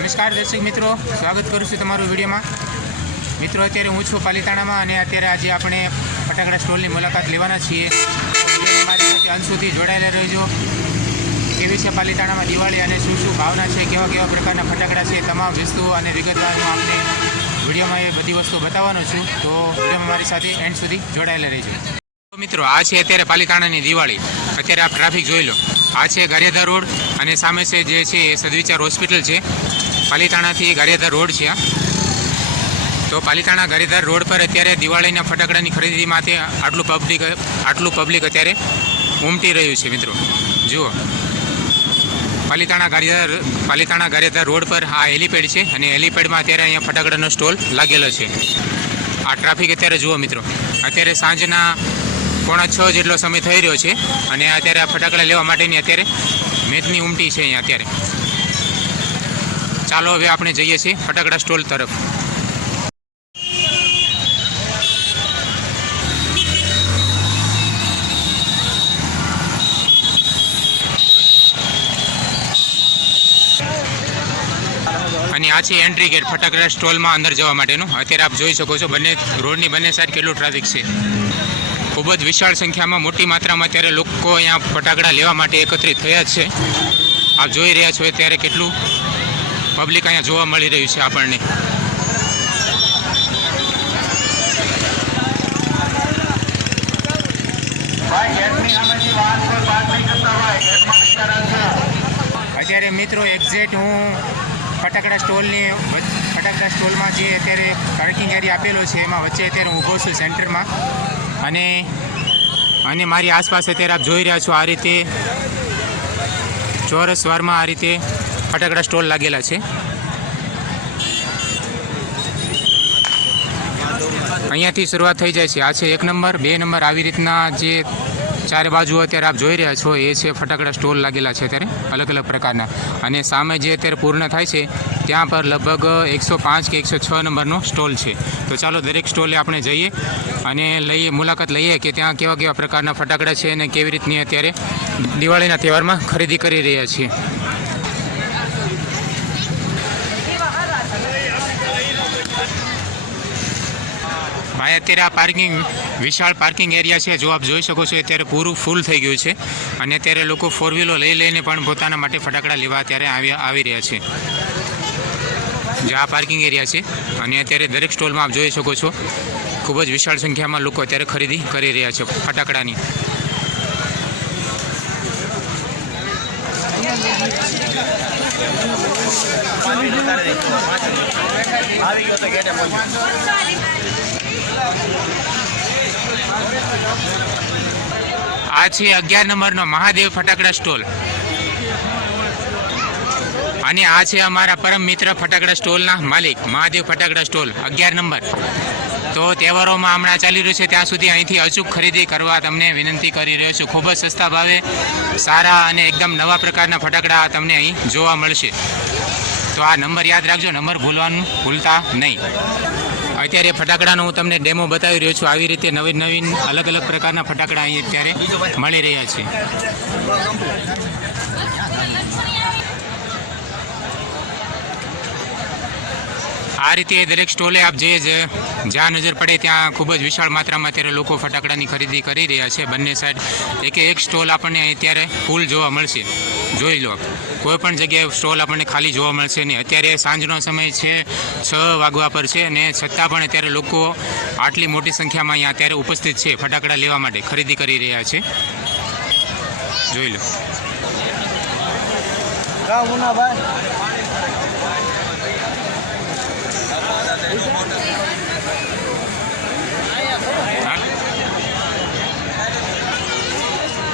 નમસ્કાર દર્શક મિત્રો, સ્વાગત કરું છું તમારું વિડીયોમાં. મિત્રો, અત્યારે હું છું પાલિતાણામાં અને અત્યારે આજે આપણે ફટાકડા સ્ટોલની મુલાકાત લેવાના છીએ. મારી સાથે અંત સુધી જોડાયેલા રહેજો. કેવી છે પાલિતાણામાં દિવાળી અને શું શું ભાવના છે, કેવા કેવા પ્રકારના ફટાકડા છે, તમામ વસ્તુઓ અને વિગતવાર હું આપને વિડીયોમાં એ બધી વસ્તુઓ બતાવવાનો છું. તો વિડીયોમાં મારી સાથે એન્ડ સુધી જોડાયેલા રહેજો. મિત્રો, આ છે અત્યારે પાલિતાણાની દિવાળી. અત્યારે આપ ટ્રાફિક જોઈ લો. આ છે ગારિયાધાર રોડ અને સામે છે જે છે એ સદવિચાર હોસ્પિટલ છે. પાલિતાણાથી ગારિયાધાર રોડ છે. તો પાલિતાણા ગારિયાધાર રોડ પર અત્યારે દિવાળીના ફટાકડાની ખરીદીમાંથી આટલું પબ્લિક અત્યારે ઉમટી રહ્યું છે. મિત્રો જુઓ, પાલિતાણા ગારિયાધાર રોડ પર આ હેલીપેડ છે અને હેલીપેડમાં અત્યારે અહીંયા ફટાકડાનો સ્ટોલ લાગેલો છે. આ ટ્રાફિક અત્યારે જુઓ મિત્રો, અત્યારે સાંજના 5:45 જેટલો સમય થઈ રહ્યો છે અને અત્યારે આ ફટાકડા લેવા માટેની અત્યારે મેદની ઉમટી છે અહીંયા અત્યારે. ચાલો હવે આપણે જઈએ છીએ ફટાકડા સ્ટોલ તરફ. અને આ છે એન્ટ્રી ગેટ ફટાકડા સ્ટોલમાં અંદર જવા માટેનું. અત્યારે આપ જોઈ શકો છો રોડની બંને સાઈડ કેટલું ટ્રાફિક છે. ખૂબ જ વિશાળ સંખ્યામાં મોટી માત્રામાં અત્યારે લોકો અહીંયા ફટાકડા લેવા માટે એકત્રિત થયા જ છે. આપ જોઈ રહ્યા છો ત્યારે કેટલું પબ્લિક અહીંયા જોવા મળી રહ્યું છે આપણને. અત્યારે મિત્રો એક્ઝેક્ટ હું ફટાકડા સ્ટોલમાં જે અત્યારે પાર્કિંગ એરિયા આપેલો છે એમાં વચ્ચે અત્યારે ઊભો છું સેન્ટરમાં. અને મારી આસપાસ અત્યારે આપ જોઈ રહ્યા છો આ રીતે ચોરસ વારમાં આ રીતે ફટાકડા સ્ટોલ લાગેલા છે. અહીંયાથી શરૂઆત થઈ જાય છે. આ છે 1 નંબર, 2 નંબર, આવી રીતના જે ચારે બાજુ અત્યારે આપ જોઈ રહ્યા છો એ છે ફટાકડા સ્ટોલ લાગેલા છે અત્યારે અલગ અલગ પ્રકારના. અને સામે જે અત્યારે પૂર્ણ થાય છે ત્યાં પર લગભગ 105 કે 106 નંબરનો સ્ટોલ છે. તો ચાલો દરેક સ્ટોલે આપણે જઈએ અને મુલાકાત લઈએ કે ત્યાં કેવા કેવા પ્રકારના ફટાકડા છે અને કેવી રીતની અત્યારે દિવાળીના તહેવારમાં ખરીદી કરી રહ્યા છીએ. ભાઈ, અત્યારે આ વિશાળ પાર્કિંગ એરિયા છે. જો આપ જોઈ શકો છો અત્યારે પૂરું ફૂલ થઈ ગયું છે અને અત્યારે લોકો 4 વ્હીલો લઈને પણ પોતાના માટે ફટાકડા લેવા અત્યારે આવી રહ્યા છે. જે આ પાર્કિંગ એરિયા છે અને અત્યારે દરેક સ્ટોલમાં આપ જોઈ શકો છો ખૂબ જ વિશાળ સંખ્યામાં લોકો અત્યારે ખરીદી કરી રહ્યા છે ફટાકડાની. આ છે 11 નંબરનો મહાદેવ ફટાકડા સ્ટોલ અને આ છે અમારા પરમ મિત્ર ફટાકડા સ્ટોલના માલિક મહાદેવ ફટાકડા સ્ટોલ 11 નંબર. તો તહેવારોમાં હમણાં ચાલી રહ્યું છે ત્યાં સુધી અહીંથી અચૂક ખરીદી કરવા તમને વિનંતી કરી રહ્યો છું. ખૂબ જ સસ્તા ભાવે સારા અને એકદમ નવા પ્રકારના ફટાકડા તમને અહીં જોવા મળશે. તો આ નંબર યાદ રાખજો, નંબર ભૂલતા નહીં. અત્યારે ફટાકડાનો હું તમને ડેમો બતાવી રહ્યો છું. આવી રીતે નવીન અલગ અલગ પ્રકારના ફટાકડા અહીં અત્યારે મળી રહ્યા છે. આ રીતે દરેક સ્ટોલે આપ જ્યાં નજર પડે ત્યાં ખૂબ જ વિશાળ માત્રામાં અત્યારે લોકો ફટાકડાની ખરીદી કરી રહ્યા છે. બંને સાઈડ એક સ્ટોલ આપણને અત્યારે ફૂલ જોવા મળશે. જોઈ લો, કોઈ પણ જગ્યાએ સ્ટોલ આપણને ખાલી જોવા મળશે નહીં. અત્યારે સાંજનો સમય છે, 6 વાગવા પર છે અને છતાં પણ અત્યારે લોકો આટલી મોટી સંખ્યામાં અહીંયા અત્યારે ઉપસ્થિત છે ફટાકડા લેવા માટે ખરીદી કરી રહ્યા છે. જોઈ લો.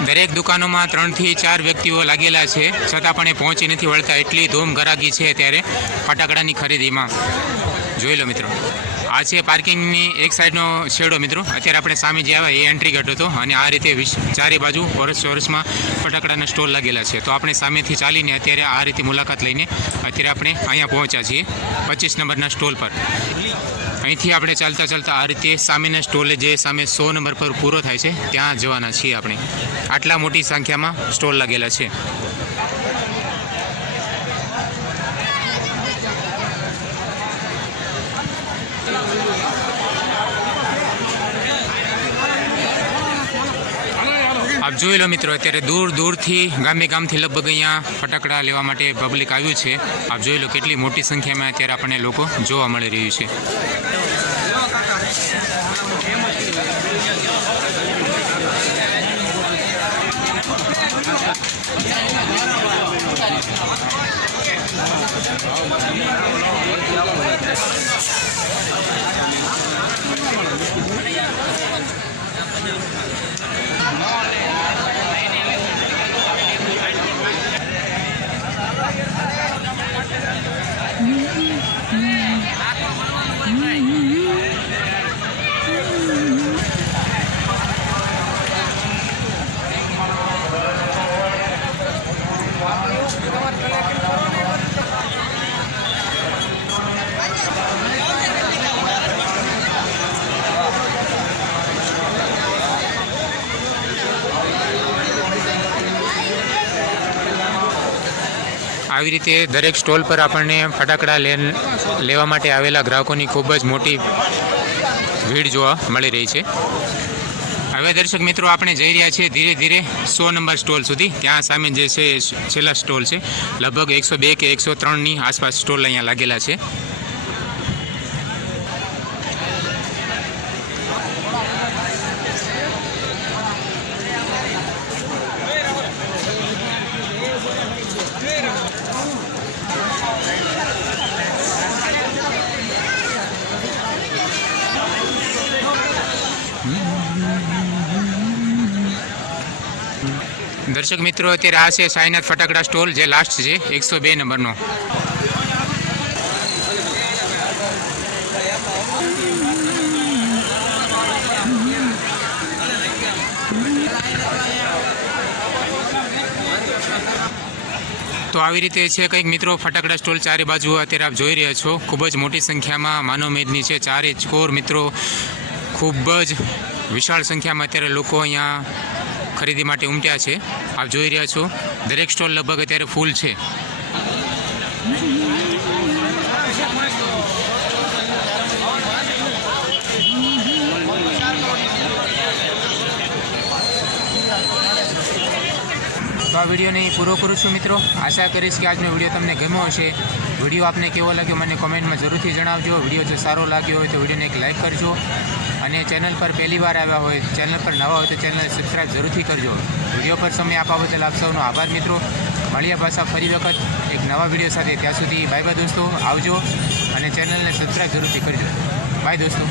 દરેક દુકાનોમાં 3 થી 4 વ્યક્તિઓ લાગેલા છે, છતાં પણ એ પહોંચી નથી વળતા. એટલી ધૂમ ગરાગી છે અત્યારે ફટાકડાની ખરીદીમાં. જોઈ લો મિત્રો, આ છે પાર્કિંગની એક સાઈડનો છેડો. મિત્રો, અત્યારે આપણે સામે જે આવ્યા એ એન્ટ્રી ગેટ હતો અને આ રીતે ચારે બાજુ ચોરસમાં ફટાકડાના સ્ટોલ લાગેલા છે. તો આપણે સામેથી ચાલીને અત્યારે આ રીતે મુલાકાત લઈને અત્યારે આપણે અહીંયા પહોંચ્યા છીએ 25 નંબરના સ્ટોલ પર. અહીંથી આપણે ચાલતા આ રીતે સામેના સ્ટોલે જે સામે 100 નંબર પર પૂરો થાય છે ત્યાં જવાના છીએ આપણે. આટલા મોટી સંખ્યામાં સ્ટોલ લાગેલા છે. આપ જોઈ લો મિત્રો, અત્યારે દૂર દૂરથી ગામથી લગભગ અહીંયા ફટાકડા લેવા માટે પબ્લિક આવ્યું છે. આપ જોઈ લો કેટલી મોટી સંખ્યામાં અત્યારે આપણને લોકો જોવા મળી રહ્યું છે. આવી રીતે દરેક સ્ટોલ પર આપણને ફટાકડા લેવા માટે આવેલા ગ્રાહકોની ખૂબ જ મોટી ભીડ જોવા મળી રહી છે. હવે દર્શક મિત્રો આપણે જઈ રહ્યા છીએ ધીરે ધીરે 100 નંબર સ્ટોલ સુધી. ત્યાં સામે જે છે છેલ્લા સ્ટોલ છે, લગભગ 102 કે 103ની આસપાસ સ્ટોલ અહીંયા લાગેલા છે. દર્શક મિત્રો અત્યારે આ છે સાઈનાથ ફટાકડા સ્ટોલ, જે લાસ્ટ છે 102 નંબરનો. તો આવી રીતે છે કંઈક મિત્રો ફટાકડા સ્ટોલ ચારે બાજુ અત્યારે આપ જોઈ રહ્યા છો. ખૂબ જ મોટી સંખ્યામાં માનવ મેદની છે. ચારે ચોર મિત્રો ખૂબ જ વિશાળ સંખ્યામાં અત્યારે લોકો અહીંયા ખરીદી માટે ઉમટ્યા છે. આપ જોઈ રહ્યા છો દરેક સ્ટોલ લગભગ અત્યારે ફૂલ છે. તો આ વિડીયોને પૂરો કરું છું મિત્રો. આશા કરીશ કે આજનો વિડીયો તમને ગમ્યો હશે. વિડીયો આપને કેવો લાગ્યો મને કોમેન્ટમાં જરૂરથી જણાવજો. વિડીયો જો સારો લાગ્યો હોય તો વિડીયોને એક લાઇક કરજો, અને ચેનલ પર પહેલી વાર આવ્યા હોય, ચેનલ પર નવા હોય તો ચેનલને સબસ્ક્રાઈબ જરૂરથી કરજો. વિડીયો પર સમય આપવા બદલ આપ સૌનો આભાર મિત્રો. મળ્યા પાછા ફરી વખત એક નવા વિડીયો સાથે. ત્યાં સુધી બાય બાય દોસ્તો, આવજો અને ચેનલને સબસ્ક્રાઈબ જરૂરથી કરજો. બાય દોસ્તો.